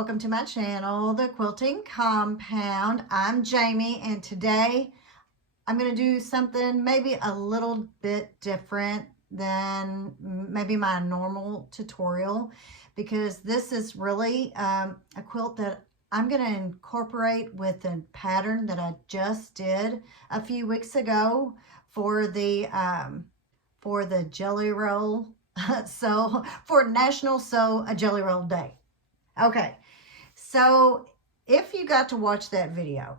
welcome to my channel, The Quilting Compound. I'm Jamie, and today I'm going to do something maybe a little bit different than maybe my normal tutorial, because this is really a quilt that I'm going to incorporate with a pattern that I just did a few weeks ago for the Jelly Roll. So for National Sew a Jelly Roll Day. Okay, so if you got to watch that video,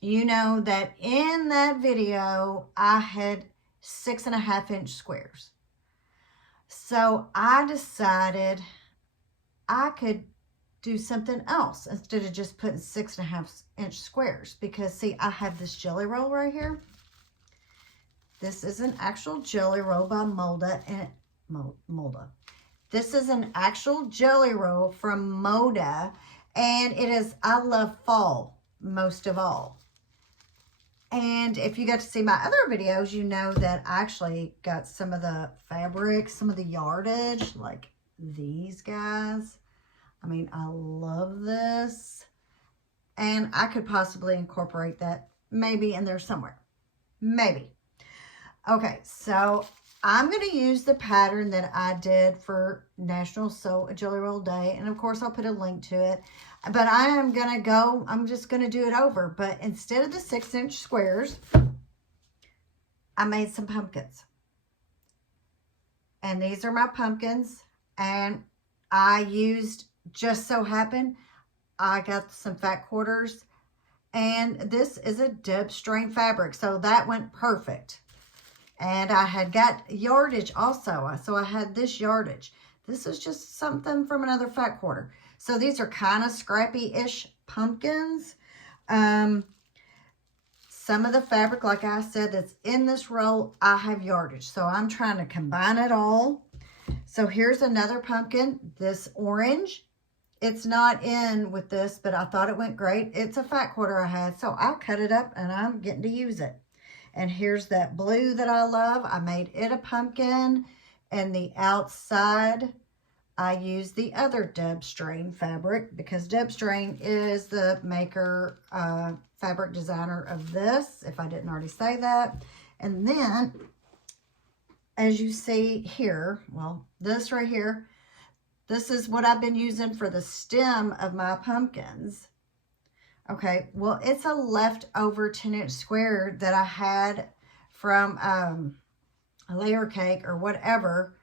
you know that in that video I had 6.5-inch squares. So I decided I could do something else instead of just putting 6.5-inch squares, because see, I have this jelly roll right here. This is an actual jelly roll by Molda and Molda. This is an actual jelly roll from Moda, and it is, I love fall most of all. And if you got to see my other videos, you know that I actually got some of the fabric, some of the yardage, like these guys. I mean, I love this. And I could possibly incorporate that maybe in there somewhere. Maybe. Okay, so I'm going to use the pattern that I did for National Sew a Jelly Roll Day. And of course, I'll put a link to it. But I'm just going to do it over. But instead of the 6-inch squares, I made some pumpkins. And these are my pumpkins. And I used, just so happened, I got some fat quarters. And this is a dip strain fabric. So that went perfect. And I had got yardage also. So I had this yardage. This is just something from another fat quarter. So these are kind of scrappy-ish pumpkins. Some of the fabric, like I said, that's in this roll, I have yardage. So I'm trying to combine it all. So here's another pumpkin, this orange. It's not in with this, but I thought it went great. It's a fat quarter I had, so I cut it up and I'm getting to use it. And here's that blue that I love. I made it a pumpkin. And the outside, I used the other Deb Strain fabric, because Deb Strain is the maker, fabric designer of this, if I didn't already say that. And then, as you see here, well, this right here, this is what I've been using for the stem of my pumpkins. Okay, well, it's a leftover 10-inch square that I had from a layer cake or whatever,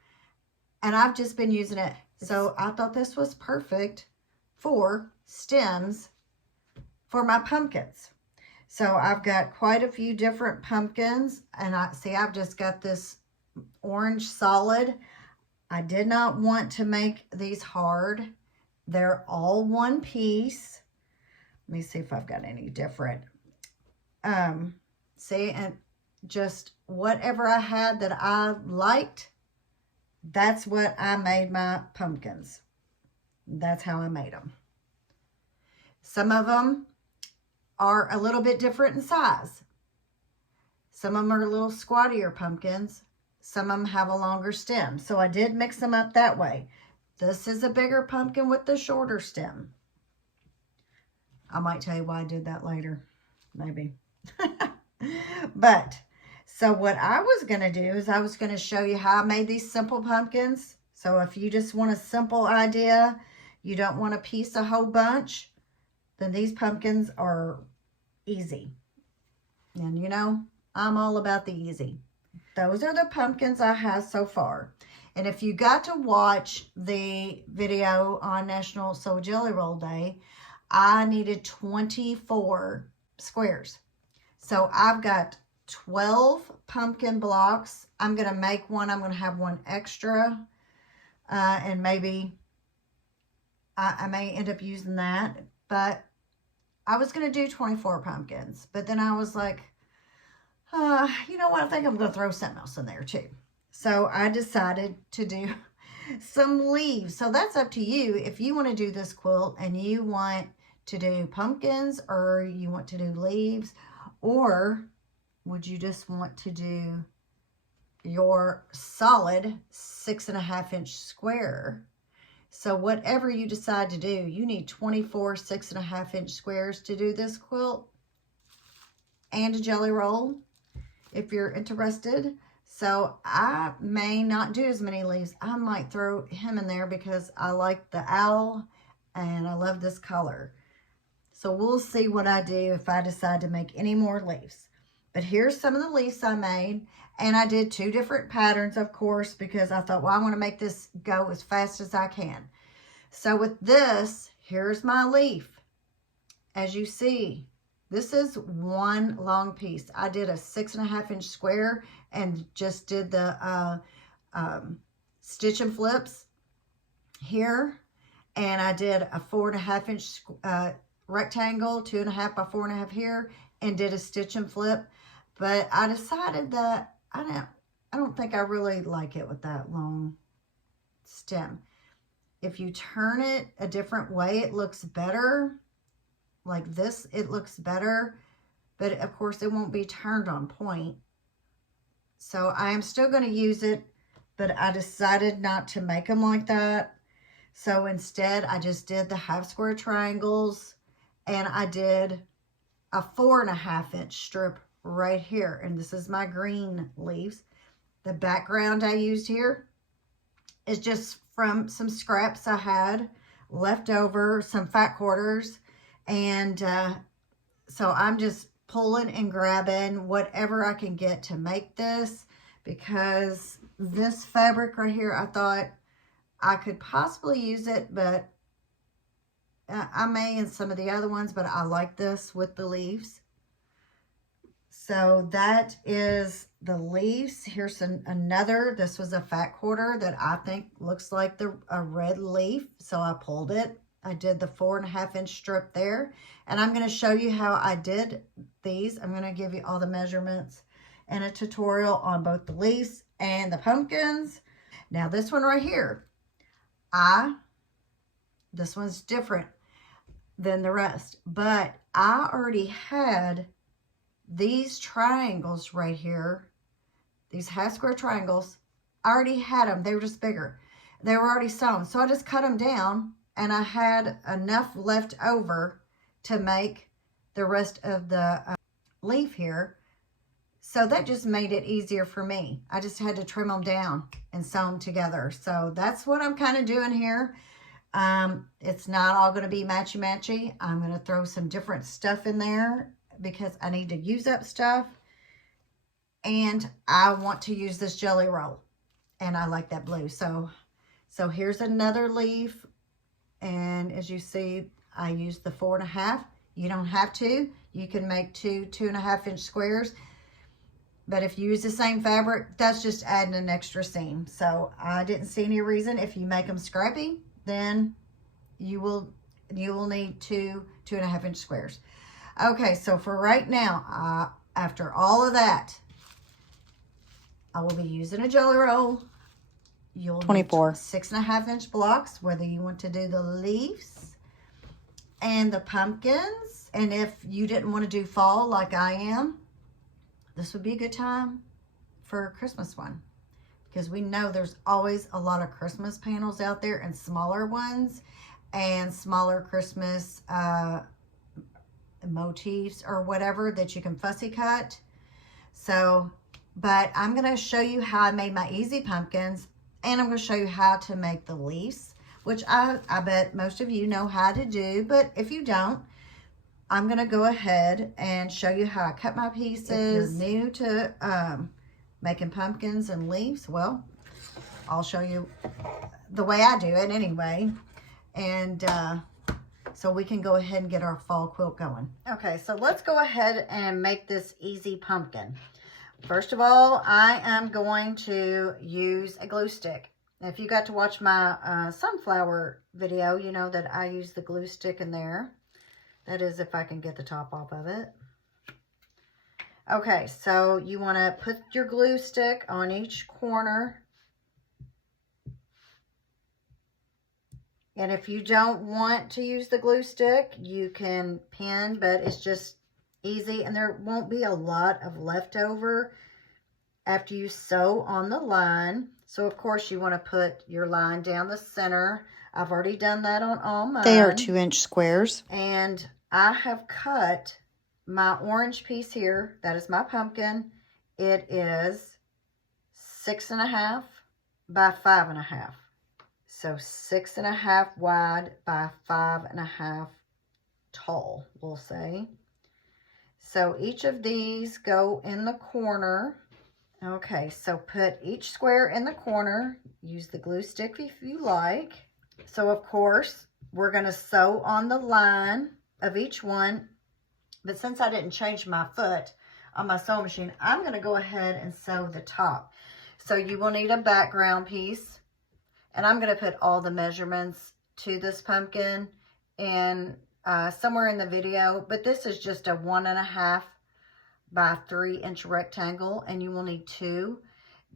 and I've just been using it. So I thought this was perfect for stems for my pumpkins. So I've got quite a few different pumpkins, and I've just got this orange solid. I did not want to make these hard. They're all one piece. Let me see if I've got any different. See, and just whatever I had that I liked, that's what I made my pumpkins. That's how I made them. Some of them are a little bit different in size. Some of them are a little squattier pumpkins. Some of them have a longer stem. So I did mix them up that way. This is a bigger pumpkin with the shorter stem. I might tell you why I did that later, maybe. But, so what I was going to do is I was going to show you how I made these simple pumpkins. So if you just want a simple idea, you don't want to piece a whole bunch, then these pumpkins are easy. And you know, I'm all about the easy. Those are the pumpkins I have so far. And if you got to watch the video on National Sew Jelly Roll Day, I needed 24 squares. So I've got 12 pumpkin blocks. I'm going to make one. I'm going to have one extra. And maybe I may end up using that. But I was going to do 24 pumpkins. But then I was like, you know what? I think I'm going to throw something else in there too. So I decided to do some leaves. So that's up to you. If you want to do this quilt and you want to do pumpkins, or you want to do leaves, or would you just want to do your solid 6.5-inch square So whatever you decide to do, you need 24 6.5-inch squares to do this quilt, and a jelly roll if you're interested. So I may not do as many leaves. I might throw him in there because I like the owl and I love this color. So we'll see what I do if I decide to make any more leaves. But here's some of the leaves I made. And I did 2 different patterns, of course, because I thought, well, I want to make this go as fast as I can. So with this, here's my leaf. As you see, this is one long piece. I did a 6.5-inch square and just did the stitch and flips here. And I did a 4.5-inch rectangle, 2.5 by 4.5 here, and did a stitch and flip. But I decided that I don't think I really like it with that long stem. If you turn it a different way, it looks better. Like this, it looks better, but of course it won't be turned on point. So I am still going to use it, but I decided not to make them like that. So instead, I just did the half square triangles, and I did a 4.5-inch strip right here. And this is my green leaves. The background I used here is just from some scraps I had left over, some fat quarters. And so I'm just pulling and grabbing whatever I can get to make this, because this fabric right here, I thought I could possibly use it, but I may in some of the other ones, but I like this with the leaves. So that is the leaves. Here's another. This was a fat quarter that I think looks like a red leaf, so I pulled it. I did the 4.5-inch strip there, and I'm going to show you how I did these. I'm going to give you all the measurements and a tutorial on both the leaves and the pumpkins. Now this one right here, this one's different than the rest, but I already had these triangles right here, these half square triangles. I already had them. They were just bigger. They were already sewn. So I just cut them down, and I had enough left over to make the rest of the leaf here. So that just made it easier for me. I just had to trim them down and sew them together. So that's what I'm kind of doing here. It's not all going to be matchy-matchy. I'm going to throw some different stuff in there because I need to use up stuff. And I want to use this jelly roll. And I like that blue. So here's another leaf. And as you see, I used the 4.5. You don't have to. You can make 2.5-inch squares. But if you use the same fabric, that's just adding an extra seam. So I didn't see any reason. If you make them scrappy, then you will need 2.5-inch squares. Okay, so for right now, after all of that, I will be using a jelly roll. You'll 24 need 6.5-inch blocks, whether you want to do the leaves and the pumpkins. And if you didn't want to do fall like I am, this would be a good time for a Christmas one, because we know there's always a lot of Christmas panels out there, and smaller ones and smaller Christmas motifs or whatever that you can fussy cut. So, but I'm going to show you how I made my easy pumpkins, and I'm going to show you how to make the leaves, which I bet most of you know how to do, but if you don't, I'm going to go ahead and show you how I cut my pieces. If you're new to making pumpkins and leaves, well, I'll show you the way I do it anyway. And so we can go ahead and get our fall quilt going. Okay, so let's go ahead and make this easy pumpkin. First of all, I am going to use a glue stick. Now, if you got to watch my sunflower video, you know that I use the glue stick in there. That is if I can get the top off of it. Okay, so you want to put your glue stick on each corner. And if you don't want to use the glue stick, you can pin, but it's just easy. And there won't be a lot of leftover after you sew on the line. So, of course, you want to put your line down the center. I've already done that on all mine. They are 2-inch squares. And I have cut my orange piece here. That is my pumpkin. It is 6.5 by 5.5. So 6.5 wide by 5.5 tall, we'll say. So each of these go in the corner. Okay, so put each square in the corner. Use the glue stick if you like. So of course, we're gonna sew on the line of each one. But since I didn't change my foot on my sewing machine, I'm gonna go ahead and sew the top. So you will need a background piece. And I'm gonna put all the measurements to this pumpkin and somewhere in the video, but this is just a 1.5 by 3-inch rectangle, and you will need 2.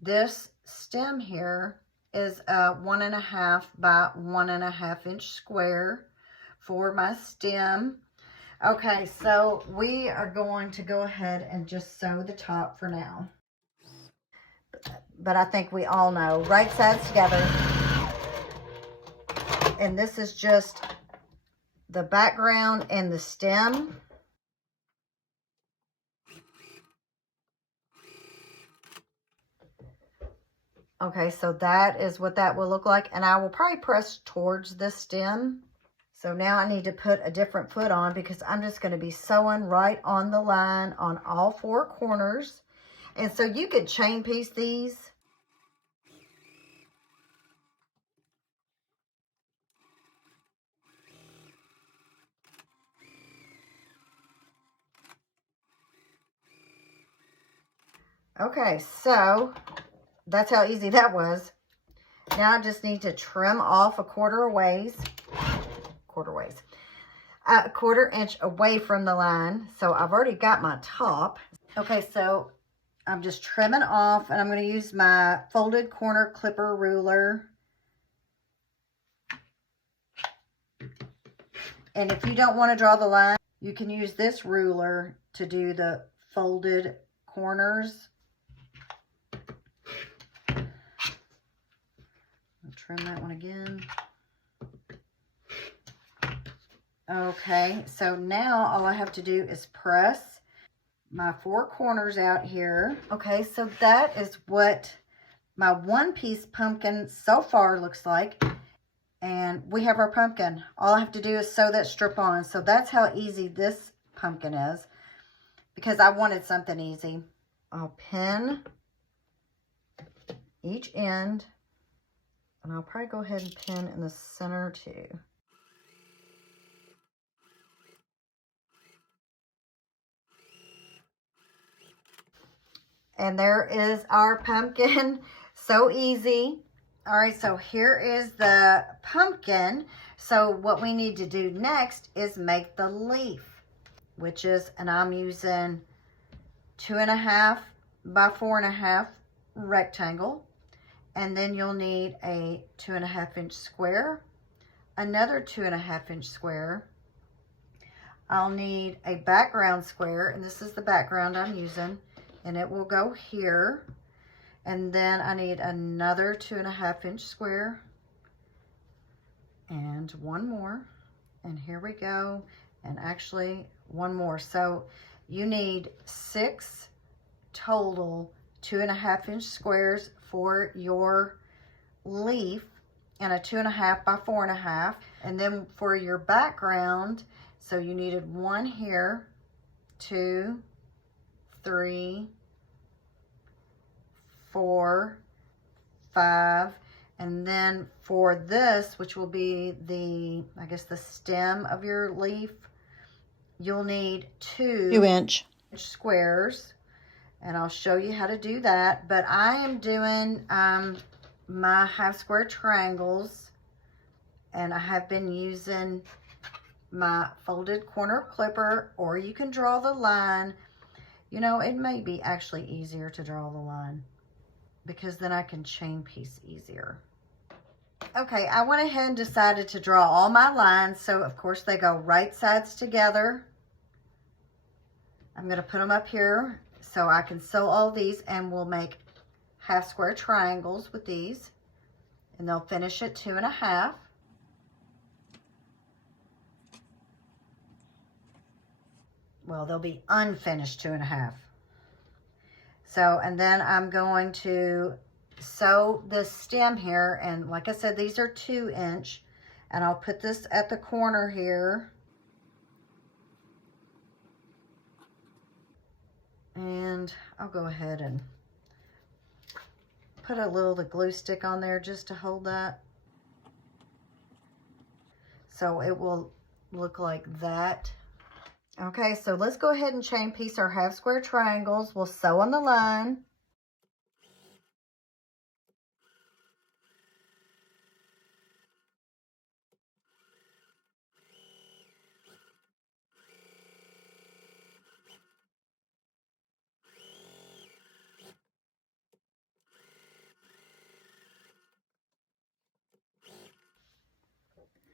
This stem here is a 1.5 by 1.5-inch square for my stem. Okay, so we are going to go ahead and just sew the top for now. But I think we all know, right sides together. And this is just the background and the stem. Okay, so that is what that will look like. And I will probably press towards the stem. So now I need to put a different foot on because I'm just going to be sewing right on the line on all 4 corners. And so you could chain piece these. Okay, so that's how easy that was. Now I just need to trim off a quarter inch away from the line. So I've already got my top. Okay, so I'm just trimming off, and I'm going to use my folded corner clipper ruler. And if you don't want to draw the line, you can use this ruler to do the folded corners. I'll trim that one again. Okay, so now all I have to do is press my 4 corners out here. Okay, so that is what my one-piece pumpkin so far looks like. And we have our pumpkin. All I have to do is sew that strip on. So that's how easy this pumpkin is, because I wanted something easy. I'll pin each end, and I'll probably go ahead and pin in the center too. And there is our pumpkin. So easy. All right, so here is the pumpkin. So what we need to do next is make the leaf, which is, and I'm using 2.5 by 4.5 rectangle. And then you'll need a 2.5-inch square, another 2.5-inch square. I'll need a background square, and this is the background I'm using, and it will go here. And then I need another 2.5-inch square and one more. And here we go. And actually one more. So you need 6 total 2.5-inch squares for your leaf, and a 2.5 by 4.5. And then for your background, so you needed 1 here, 2, 3, 4, 5, and then for this, which will be the, I guess, the stem of your leaf, you'll need 2-inch squares, and I'll show you how to do that. But I am doing my half square triangles, and I have been using my folded corner clipper, or you can draw the line. You know, it may be actually easier to draw the line, because then I can chain piece easier. Okay, I went ahead and decided to draw all my lines, so of course they go right sides together. I'm going to put them up here so I can sew all these, and we'll make half square triangles with these, and they'll finish at 2.5. well, they'll be unfinished 2.5. So, and then I'm going to sew this stem here, and like I said, these are 2-inch, and I'll put this at the corner here, and I'll go ahead and put a little of the glue stick on there just to hold that, so it will look like that. Okay, so let's go ahead and chain piece our half square triangles. We'll sew on the line.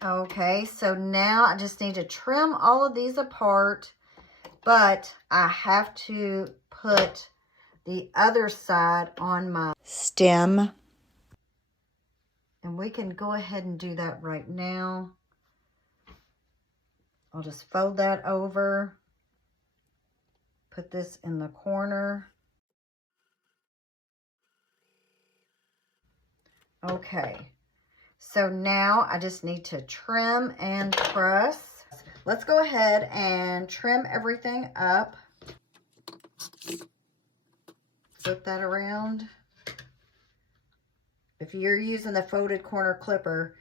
Okay, so now I just need to trim all of these apart, but I have to put the other side on my stem. And we can go ahead and do that right now. I'll just fold that over, put this in the corner. Okay, so now I just need to trim and press. Let's go ahead and trim everything up. Flip that around. If you're using the folded corner clipper,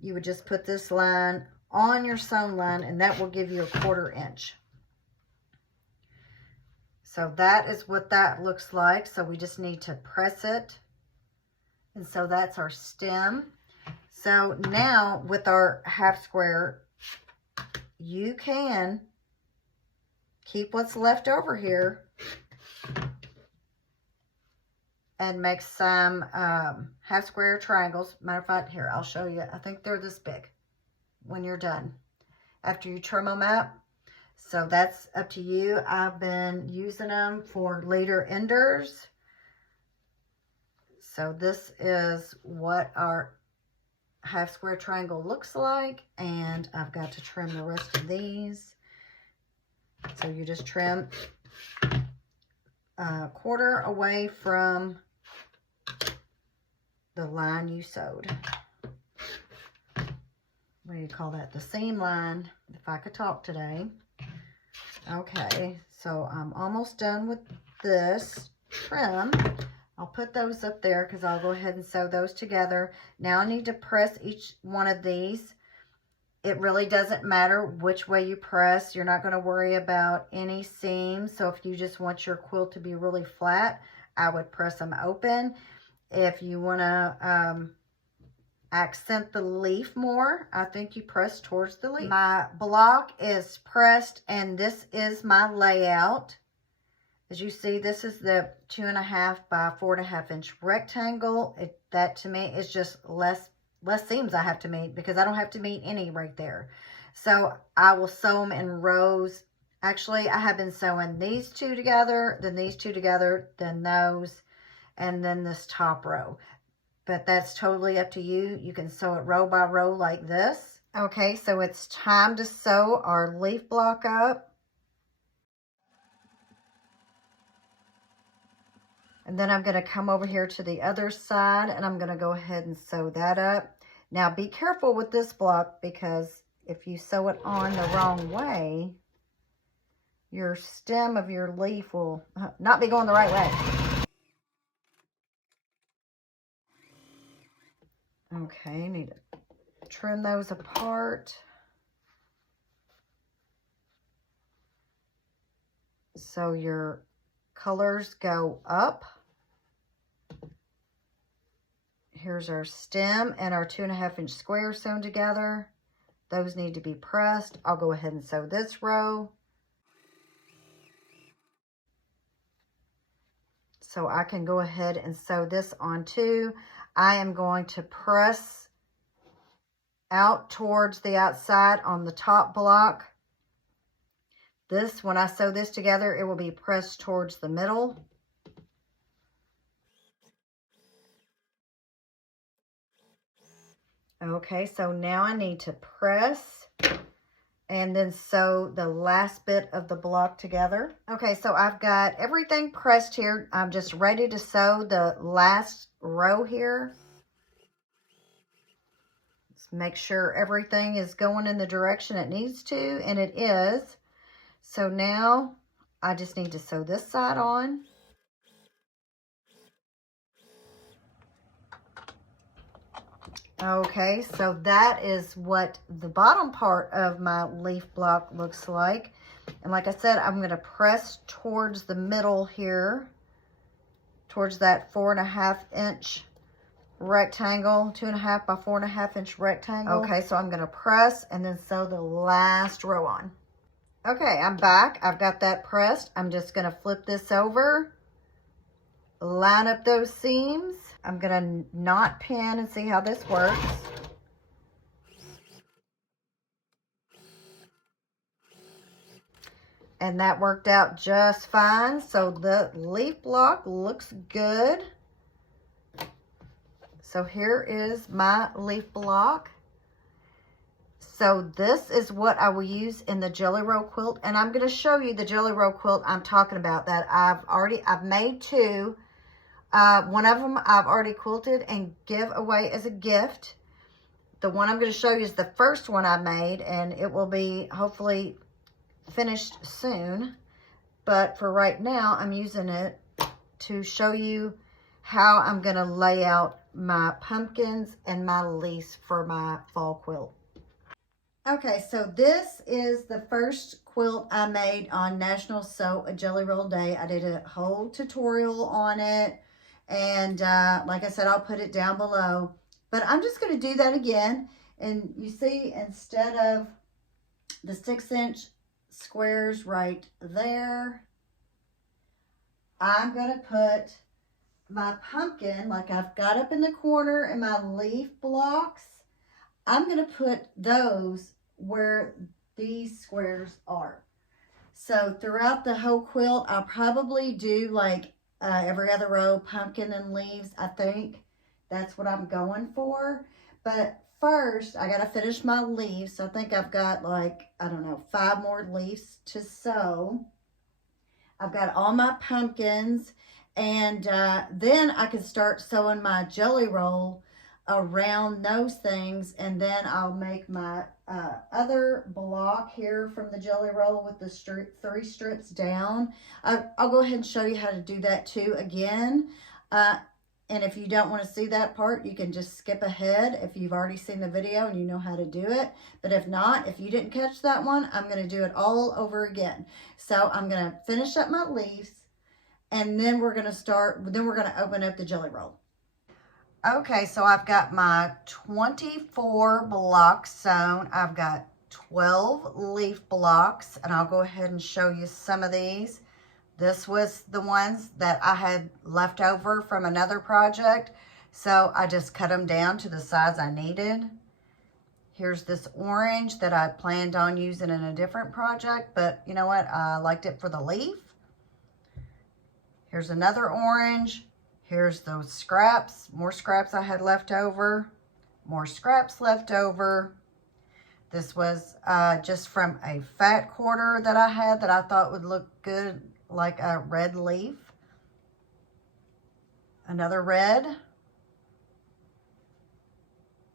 you would just put this line on your sewn line, and that will give you a 1/4 inch. So that is what that looks like. So we just need to press it. And so that's our stem. So now with our half square, you can keep what's left over here and make some half square triangles. Matter of fact, here, I'll show you. I think they're this big when you're done, after you trim them up. So that's up to you. I've been using them for later enders. So this is what our half square triangle looks like, and I've got to trim the rest of these. So you just trim a 1/4 away from the line you sewed. What do you call that? The seam line, if I could talk today. Okay, so I'm almost done with this trim. I'll put those up there because I'll go ahead and sew those together. Now I need to press each one of these. It really doesn't matter which way you press. You're not going to worry about any seams. So if you just want your quilt to be really flat, I would press them open. If you want to accent the leaf more, I think you press towards the leaf. My block is pressed, and this is my layout. As you see, this is the 2.5 by 4.5 inch rectangle. That to me is just less seams I have to meet, because I don't have to meet any right there. So I will sew them in rows. Actually, I have been sewing these two together, then these two together, then those, and then this top row. But that's totally up to you. You can sew it row by row like this. Okay, so it's time to sew our leaf block up. And then I'm going to come over here to the other side, and I'm going to go ahead and sew that up. Now be careful with this block, because if you sew it on the wrong way, your stem of your leaf will not be going the right way. Okay, need to trim those apart. So your colors go up. Here's our stem and our 2.5 inch square sewn together. Those need to be pressed. I'll go ahead and sew this row. So I can go ahead and sew this on too. I am going to press out towards the outside on the top block. This, when I sew this together, it will be pressed towards the middle. Okay, so now I need to press and then sew the last bit of the block together. Okay, so I've got everything pressed here. I'm just ready to sew the last row here. Let's make sure everything is going in the direction it needs to, and it is. So now I just need to sew this side on. Okay, so that is what the bottom part of my leaf block looks like. And like I said, I'm going to press towards the middle here, towards that 4.5 inch rectangle, 2.5 by 4.5 inch rectangle. Okay, so I'm going to press and then sew the last row on. Okay, I'm back. I've got that pressed. I'm just going to flip this over, line up those seams. I'm going to knot pin and see how this works. And that worked out just fine. So the leaf block looks good. So here is my leaf block. So this is what I will use in the Jelly Roll quilt. And I'm going to show you the Jelly Roll quilt I'm talking about that I've made two. One of them I've already quilted and give away as a gift. The one I'm going to show you is the first one I made, and it will be hopefully finished soon. But for right now, I'm using it to show you how I'm going to lay out my pumpkins and my leaves for my fall quilt. Okay, so this is the first quilt I made on National Sew a Jelly Roll Day. I did a whole tutorial on it. And like I said, I'll put it down below. But I'm just going to do that again. And you see, instead of the 6-inch squares right there, I'm going to put my pumpkin, like I've got up in the corner, and my leaf blocks. I'm going to put those where these squares are. So throughout the whole quilt, I'll probably do like every other row, pumpkin and leaves. I think that's what I'm going for. But first, I got to finish my leaves. So I think I've got like, I don't know, 5 more leaves to sew. I've got all my pumpkins. And then I can start sewing my jelly roll around those things. And then I'll make my other block here from the jelly roll with the 3 strips down. I'll go ahead and show you how to do that too again. And if you don't want to see that part, you can just skip ahead if you've already seen the video and you know how to do it. But if not, if you didn't catch that one, I'm going to do it all over again. So I'm going to finish up my leaves, and then we're going to open up the jelly roll. Okay, so I've got my 24 blocks sewn. I've got 12 leaf blocks, and I'll go ahead and show you some of these. This was the ones that I had left over from another project, so I just cut them down to the size I needed. Here's this orange that I planned on using in a different project, but you know what? I liked it for the leaf. Here's another orange. Here's those scraps, more scraps I had left over, more scraps left over. This was just from a fat quarter that I had that I thought would look good like a red leaf. Another red,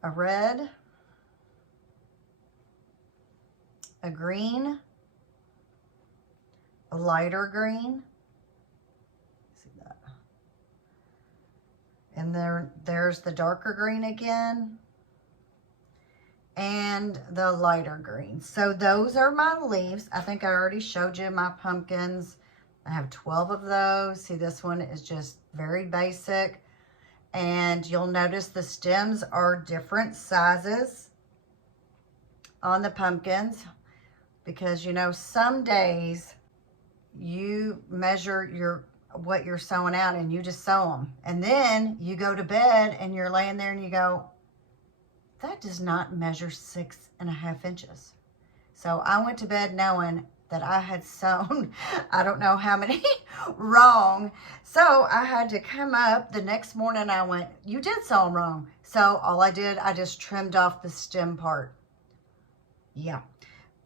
a red, a green, a lighter green. And there's the darker green again, and the lighter green. So those are my leaves. I think I already showed you my pumpkins. I have 12 of those. See, this one is just very basic. And you'll notice the stems are different sizes on the pumpkins, because you know, some days you measure what you're sewing out and you just sew them, and then you go to bed and you're laying there and you go, that does not measure 6.5 inches. So I went to bed knowing that I had sewn I don't know how many wrong. So I had to come up the next morning. I went, you did sew them wrong. So all I did, I just trimmed off the stem part. Yeah,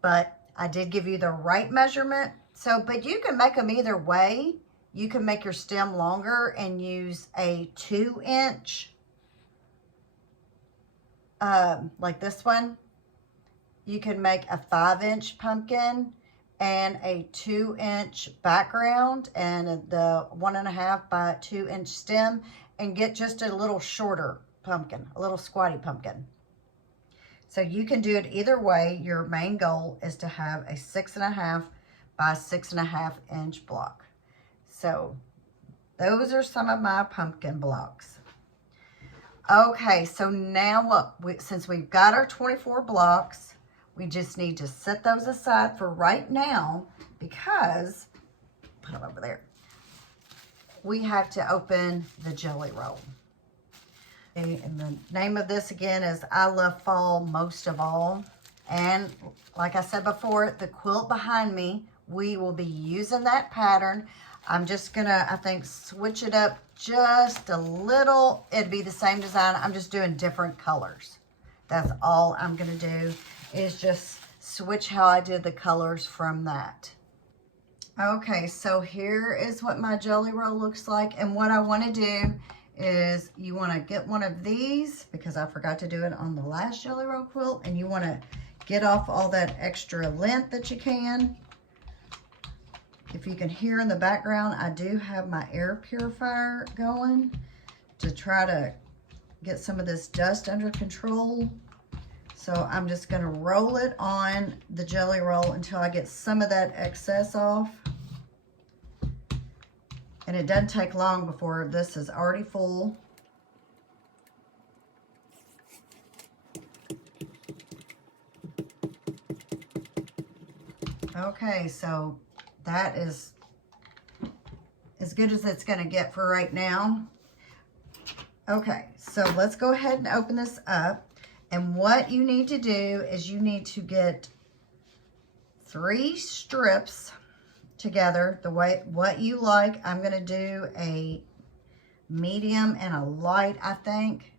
but I did give you the right measurement. So, but you can make them either way. You can make your stem longer and use a 2-inch, like this one. You can make a 5-inch pumpkin and a 2-inch background and the 1.5 by 2-inch stem, and get just a little shorter pumpkin, a little squatty pumpkin. So you can do it either way. Your main goal is to have a 6.5 by 6.5 inch block. So those are some of my pumpkin blocks. Okay, so now look, since we've got our 24 blocks, we just need to set those aside for right now, because, put them over there, we have to open the jelly roll. Okay, and the name of this again is I Love Fall Most of All. And like I said before, the quilt behind me, we will be using that pattern. I'm just gonna, I think, switch it up just a little. It'd be the same design. I'm just doing different colors. That's all I'm gonna do, is just switch how I did the colors from that. Okay, so here is what my jelly roll looks like. And what I wanna do is you wanna get one of these, because I forgot to do it on the last jelly roll quilt, and you wanna get off all that extra lint that you can. If you can hear in the background, I do have my air purifier going to try to get some of this dust under control. So I'm just gonna roll it on the jelly roll until I get some of that excess off. And it doesn't take long before this is already full. Okay, so that is as good as it's gonna get for right now. Okay, so let's go ahead and open this up. And what you need to do is you need to get 3 strips together the way what you like. I'm gonna do a medium and a light, I think.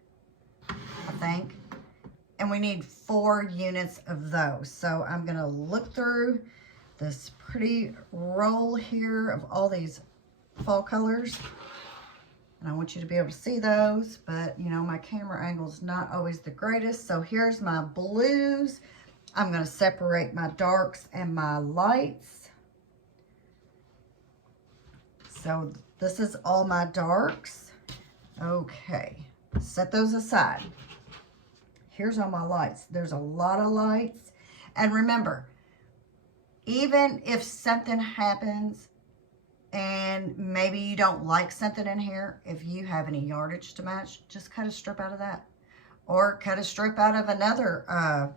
And we need 4 units of those. So I'm gonna look through this pretty roll here of all these fall colors. And I want you to be able to see those, but you know, my camera angle is not always the greatest. So here's my blues. I'm gonna separate my darks and my lights. So this is all my darks. Okay, set those aside. Here's all my lights. There's a lot of lights. And remember, even if something happens and maybe you don't like something in here, if you have any yardage to match, just cut a strip out of that. Or cut a strip out of another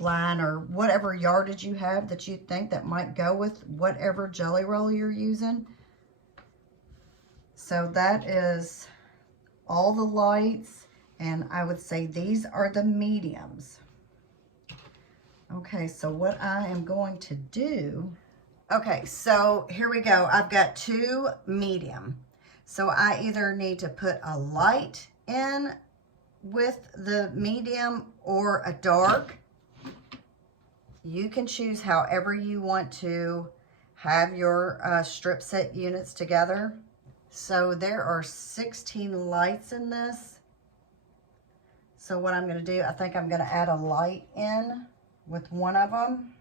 line, or whatever yardage you have that you think that might go with whatever jelly roll you're using. So that is all the lights, and I would say these are the mediums. Okay, so what I am going to do, okay, so here we go. I've got 2 medium. So I either need to put a light in with the medium or a dark. You can choose however you want to have your strip set units together. So there are 16 lights in this. So what I'm going to do, I think I'm going to add a light in with one of them.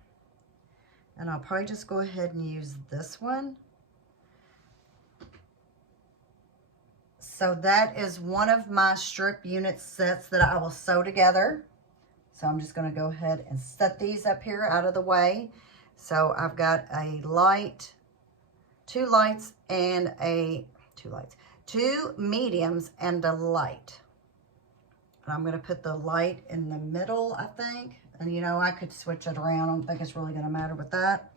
And I'll probably just go ahead and use this one. So that is one of my strip unit sets that I will sew together. So I'm just going to go ahead and set these up here out of the way. So I've got a light, 2 lights, and a 2 mediums and a light. And I'm going to put the light in the middle, I think. And you know, I could switch it around. I don't think it's really going to matter with that.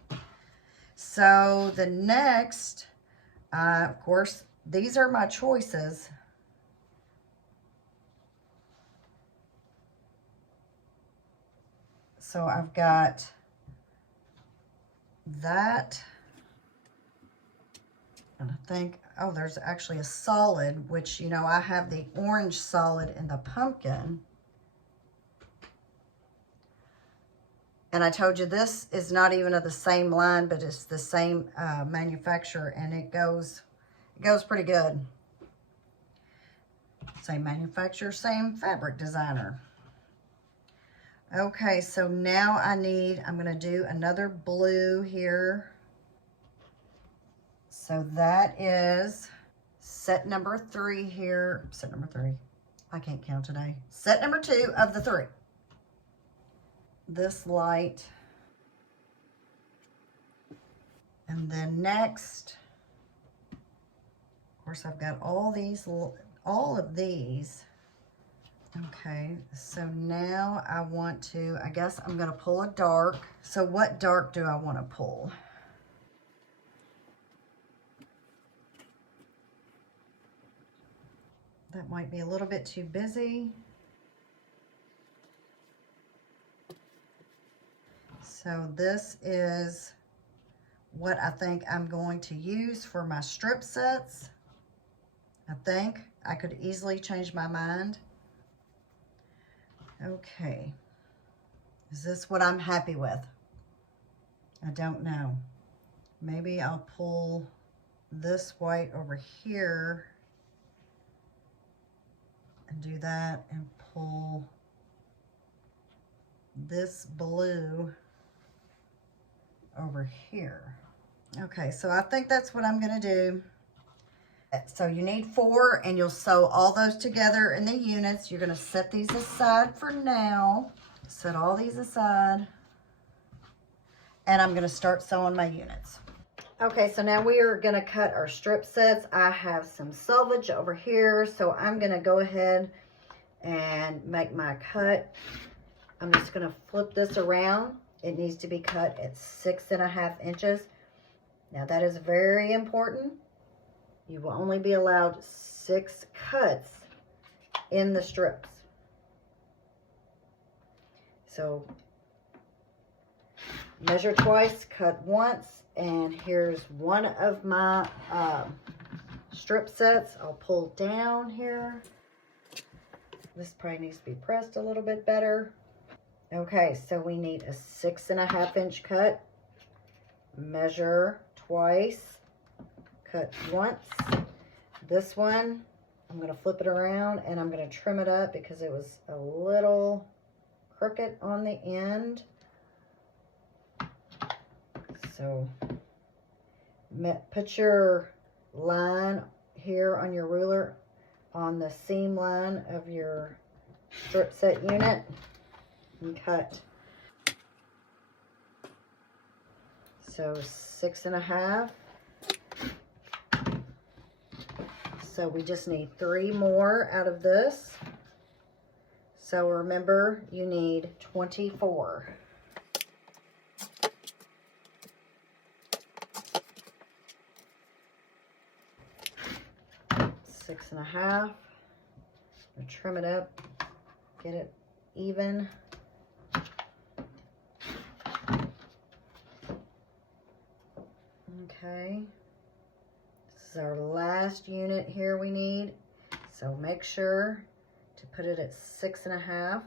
So the next, of course, these are my choices. So I've got that. And I think, oh, there's actually a solid, which, you know, I have the orange solid in the pumpkin. And I told you this is not even of the same line, but it's the same manufacturer, and it goes pretty good. Same manufacturer, same fabric designer. Okay, so now I'm gonna do another blue here. So that is set number 3 here. Set number 3. I can't count today. Set number 2 of the 3. This light. And then next, of course, I've got all of these. Okay, so now I guess I'm gonna pull a dark. So what dark do I wanna pull? That might be a little bit too busy. So this is what I think I'm going to use for my strip sets. I think I could easily change my mind. Okay, is this what I'm happy with? I don't know. Maybe I'll pull this white over here and do that, and pull this blue over here. Okay, so I think that's what I'm gonna do. So you need 4, and you'll sew all those together in the units. You're gonna set these aside for now. Set all these aside. And I'm gonna start sewing my units. Okay, so now we are gonna cut our strip sets. I have some selvage over here, so I'm gonna go ahead and make my cut. I'm just gonna flip this around. It needs to be cut at 6.5 inches. Now that is very important. You will only be allowed 6 cuts in the strips. So measure twice, cut once, and here's one of my strip sets. I'll pull down here. This probably needs to be pressed a little bit better. Okay, so we need a 6.5 inch cut. Measure twice, cut once. This one, I'm gonna flip it around and I'm gonna trim it up because it was a little crooked on the end. So put your line here on your ruler on the seam line of your strip set unit and cut. So 6.5. So we just need 3 more out of this. So remember, you need 24. 6.5. Trim it up, get it even. Okay, this is our last unit here we need. So make sure to put it at 6.5.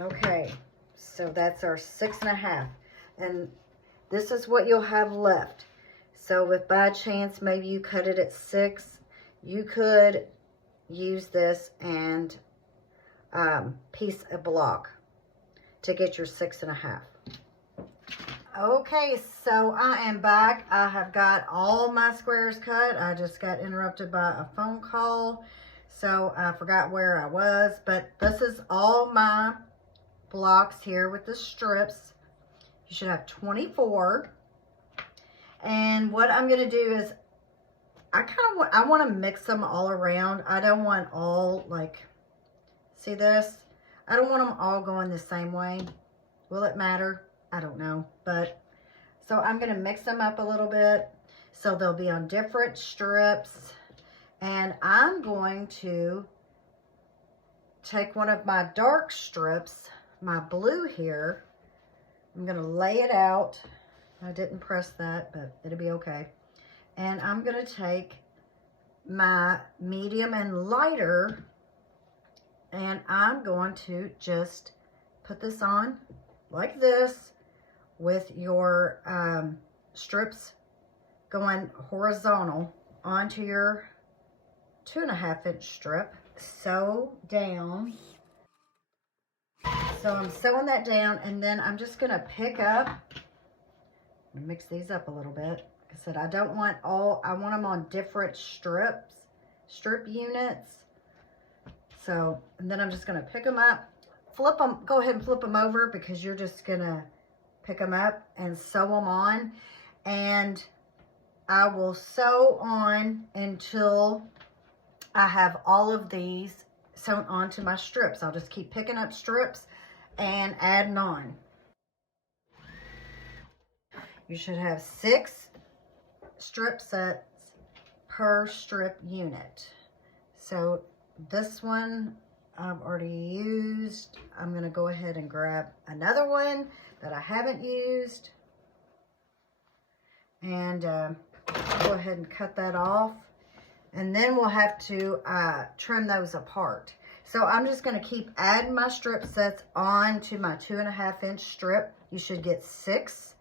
Okay, so that's our 6.5. And this is what you'll have left. So if by chance maybe you cut it at 6, you could use this and piece a block to get your 6.5. Okay, so I am back. I have got all my squares cut. I just got interrupted by a phone call, so I forgot where I was, but this is all my blocks here with the strips. You should have 24. And what I'm going to do is I want to mix them all around. I don't want all, like, see this? I don't want them all going the same way. Will it matter? I don't know. But so I'm going to mix them up a little bit so they'll be on different strips. And I'm going to take one of my dark strips, my blue here. I'm going to lay it out. I didn't press that, but it'll be okay. And I'm going to take my medium and lighter, and I'm going to just put this on like this with your strips going horizontal onto your 2.5 inch strip. Sew down. So I'm sewing that down, and then I'm just gonna pick up, mix these up a little bit. Like I said, I don't want all, I want them on different strip units. So, and then I'm just gonna pick them up, flip them, go ahead and flip them over, because you're just gonna pick them up and sew them on. And I will sew on until I have all of these sewn onto my strips. I'll just keep picking up strips and adding on. You should have 6 strip sets per strip unit. So this one I've already used. I'm going to go ahead and grab another one that I haven't used, and go ahead and cut that off. And then we'll have to trim those apart. So I'm just going to keep adding my strip sets on to my 2.5 inch strip. You should get 6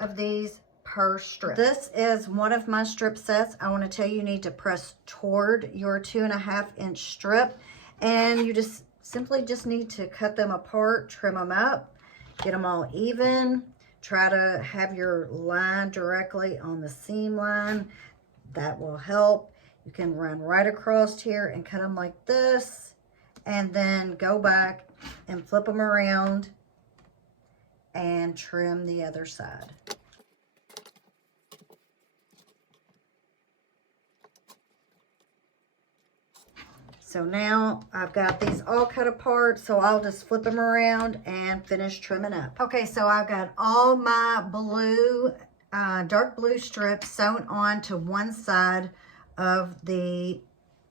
of these per strip. This is one of my strip sets. I want to tell you, you need to press toward your 2.5 inch strip, and you just simply need to cut them apart, trim them up, get them all even. Try to have your line directly on the seam line. That will help. You can run right across here and cut them like this, and then go back and flip them around and trim the other side. So now I've got these all cut apart, so I'll just flip them around and finish trimming up. Okay, so I've got all my blue, dark blue strips sewn on to one side of the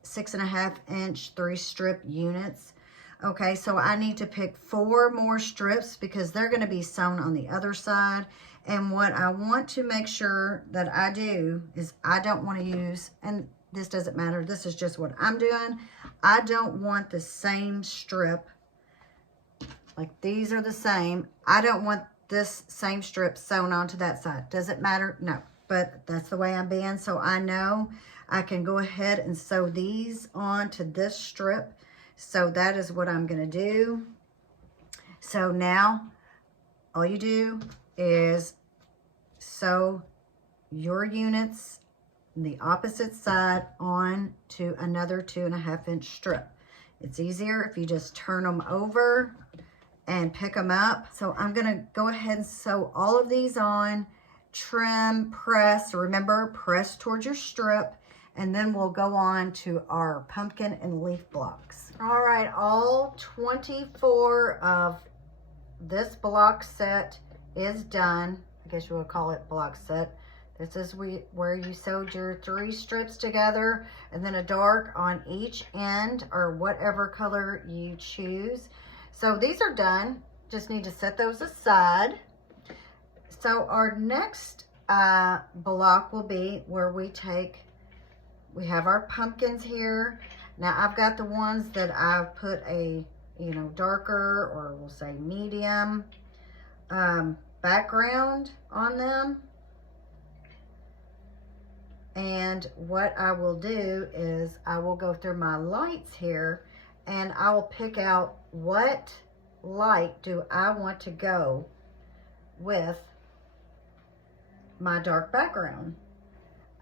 6.5 inch 3 strip units. Okay, so I need to pick 4 more strips because they're going to be sewn on the other side. And what I want to make sure that I do is I don't want to use, and this doesn't matter, this is just what I'm doing, I don't want the same strip, like these are the same, I don't want this same strip sewn onto that side. Does it matter? No, but that's the way I'm being, so I know I can go ahead and sew these onto this strip. So that is what I'm going to do. So now all you do is sew your units the opposite side on to another 2.5 inch strip. It's easier if you just turn them over and pick them up. So I'm going to go ahead and sew all of these on, trim, press. Remember, press towards your strip, and then we'll go on to our pumpkin and leaf blocks. All right, all 24 of this block set is done. I guess you would call it block set. This is where you sewed your 3 strips together, and then a dark on each end, or whatever color you choose. So these are done. Just need to set those aside. So our next block will be where we have our pumpkins here. Now I've got the ones that I've put a, darker, or we'll say medium background on them. And what I will do is I will go through my lights here, and I will pick out what light do I want to go with my dark background.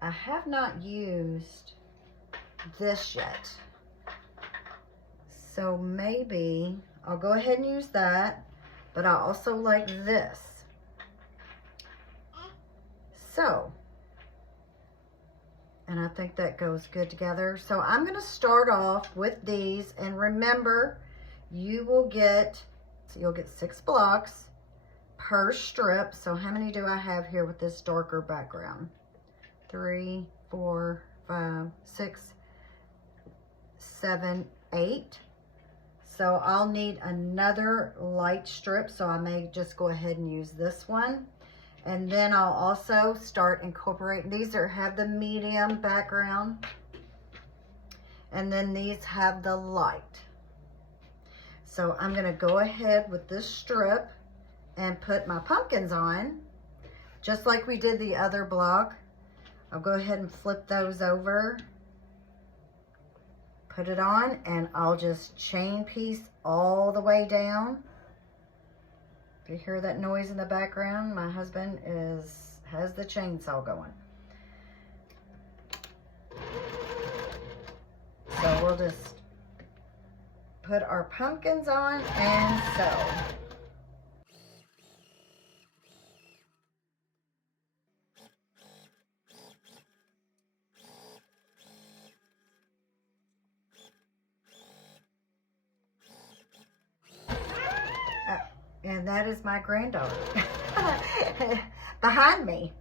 I have not used this yet, so maybe I'll go ahead and use that, but I also like this. So, and I think that goes good together. So I'm going to start off with these, and remember, you'll get 6 blocks per strip. So how many do I have here with this darker background? 3, 4, 5, 6, 7, 8. So I'll need another light strip, so I may just go ahead and use this one. And then I'll also start incorporating, these have the medium background. And then these have the light. So I'm gonna go ahead with this strip and put my pumpkins on, just like we did the other block. I'll go ahead and flip those over, put it on, and I'll just chain piece all the way down. If you hear that noise in the background, my husband has the chainsaw going. So we'll just put our pumpkins on and sew. And that is my granddaughter behind me.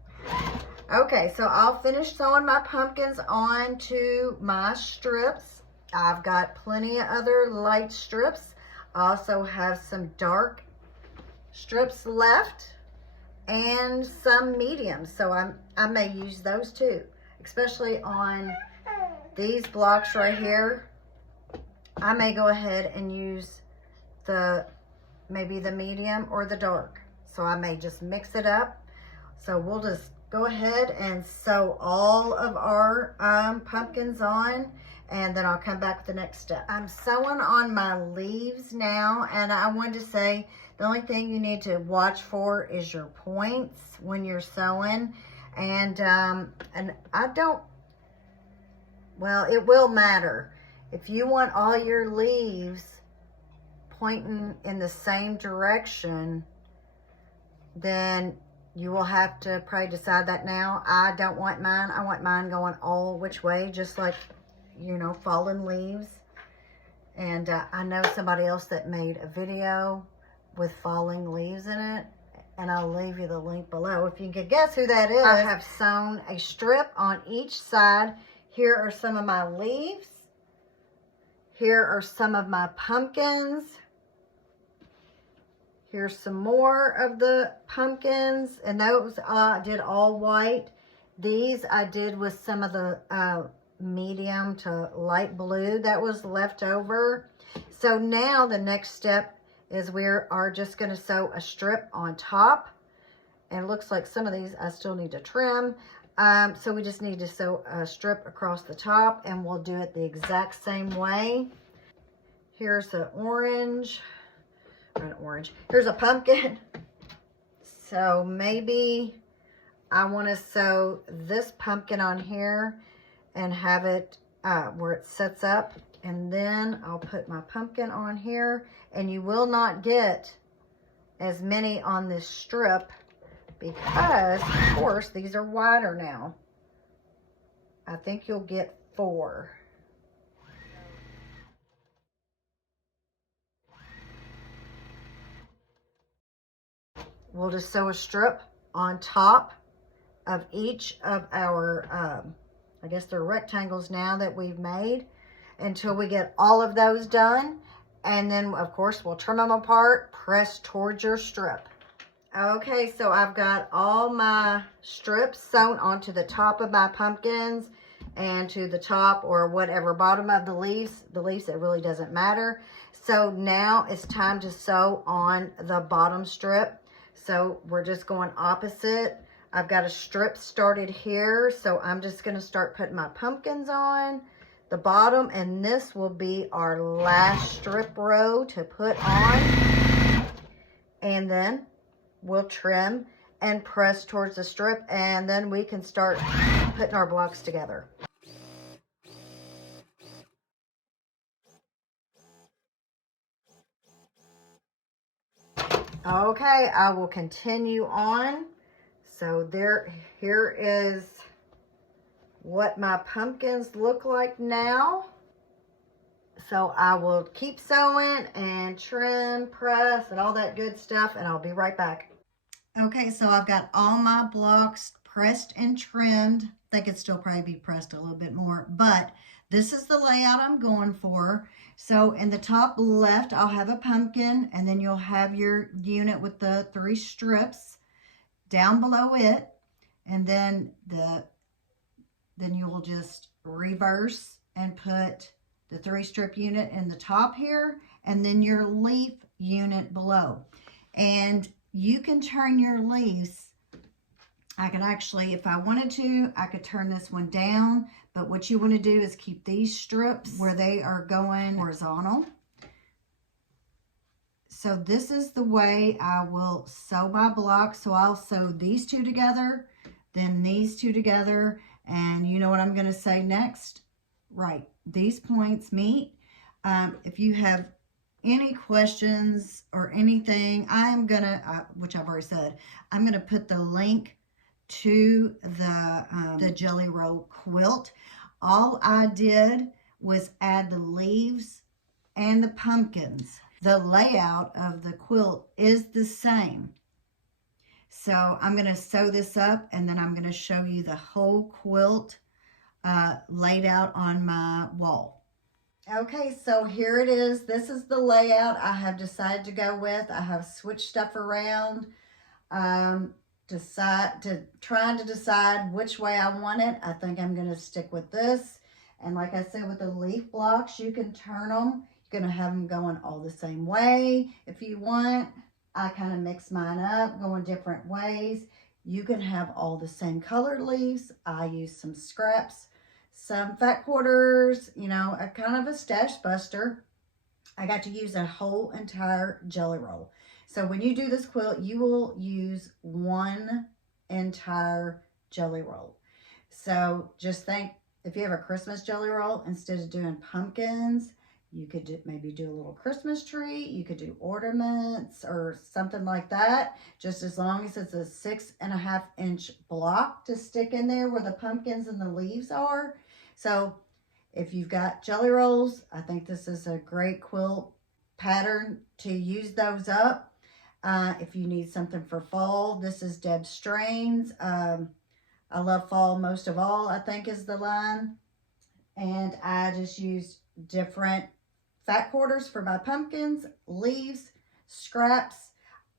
Okay, so I'll finish sewing my pumpkins onto my strips. I've got plenty of other light strips. I also have some dark strips left and some mediums. So I may use those too, especially on these blocks right here. I may go ahead and use maybe the medium or the dark. So I may just mix it up. So we'll just go ahead and sew all of our pumpkins on, and then I'll come back with the next step. I'm sewing on my leaves now, and I wanted to say the only thing you need to watch for is your points when you're sewing. And I don't, well, it will matter. If you want all your leaves pointing in the same direction, then you will have to probably decide that now. I don't want mine. I want mine going all which way, just like, you know, fallen leaves. And I know somebody else that made a video with falling leaves in it, and I'll leave you the link below if you can guess who that is. I have sewn a strip on each side. Here are some of my leaves. Here are some of my pumpkins. Here's some more of the pumpkins, and those I did all white. These I did with some of the medium to light blue that was left over. So now the next step is we are just going to sew a strip on top. And it looks like some of these I still need to trim. So we just need to sew a strip across the top, and we'll do it the exact same way. Here's the orange. Here's a pumpkin. So maybe I want to sew this pumpkin on here and have it where it sets up, and then I'll put my pumpkin on here. And you will not get as many on this strip because, of course, these are wider now. I think you'll get 4. We'll just sew a strip on top of each of our, I guess they're rectangles now that we've made, until we get all of those done. And then, of course, we'll trim them apart, press towards your strip. Okay, so I've got all my strips sewn onto the top of my pumpkins and to the top or whatever bottom of the leaves. It really doesn't matter. So now it's time to sew on the bottom strip. So we're just going opposite. I've got a strip started here, so I'm just going to start putting my pumpkins on the bottom, and this will be our last strip row to put on. And then we'll trim and press towards the strip, and then we can start putting our blocks together. Okay, I will continue on. So here is what my pumpkins look like now. So I will keep sewing and trim, press, and all that good stuff, and I'll be right back. Okay, so I've got all my blocks pressed and trimmed. They could still probably be pressed a little bit more, but this is the layout I'm going for. So in the top left, I'll have a pumpkin, and then you'll have your unit with the 3 strips down below it, and then you will just reverse and put the 3-strip unit in the top here, and then your leaf unit below. And you can turn your leaves. I can actually, if I wanted to, I could turn this one down, but what you want to do is keep these strips where they are going horizontal. So this is the way I will sew my block. So I'll sew these two together, then these two together, and you know what I'm going to say next? Right, these points meet. If you have any questions or anything, I'm going to, which I've already said, I'm going to put the link to the Jelly Roll quilt. All I did was add the leaves and the pumpkins. The layout of the quilt is the same. So I'm going to sew this up, and then I'm going to show you the whole quilt laid out on my wall. Okay, so here it is. This is the layout I have decided to go with. I have switched stuff around. Trying to decide which way I want it. I think I'm going to stick with this. And like I said, with the leaf blocks, you can turn them. You're going to have them going all the same way if you want. I kind of mix mine up, going different ways. You can have all the same colored leaves. I use some scraps, some fat quarters, you know, a kind of a stash buster. I got to use a whole entire Jelly Roll. So when you do this quilt, you will use one entire Jelly Roll. So just think, if you have a Christmas Jelly Roll, instead of doing pumpkins, you could maybe do a little Christmas tree. You could do ornaments or something like that. Just as long as it's a 6.5 inch block to stick in there where the pumpkins and the leaves are. So if you've got Jelly Rolls, I think this is a great quilt pattern to use those up. If you need something for fall, this is Deb's Strains. I love fall most of all, I think is the line. And I just used different fat quarters for my pumpkins, leaves, scraps.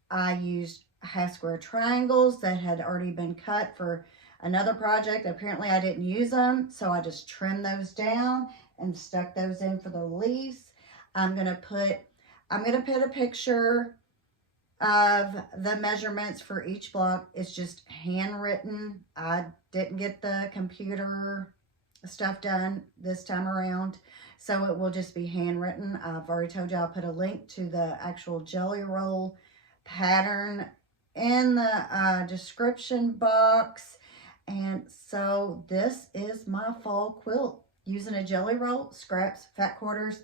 I used half square triangles that had already been cut for another project. Apparently I didn't use them, so I just trimmed those down and stuck those in for the leaves. I'm gonna put a picture of the measurements for each block. It's just handwritten. I didn't get the computer stuff done this time around, so it will just be handwritten. I've already told you I'll put a link to the actual Jelly Roll pattern in the description box. And so this is my fall quilt using a Jelly Roll, scraps, fat quarters,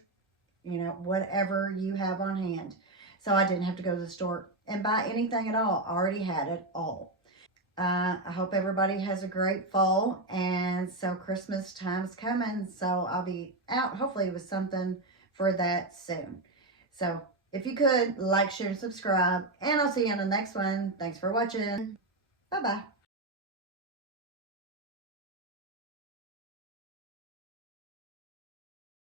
you know, whatever you have on hand. So I didn't have to go to the store and buy anything at all. I already had it all. I hope everybody has a great fall. And so Christmas time's coming. So I'll be out hopefully with something for that soon. So if you could, like, share, and subscribe. And I'll see you on the next one. Thanks for watching. Bye-bye.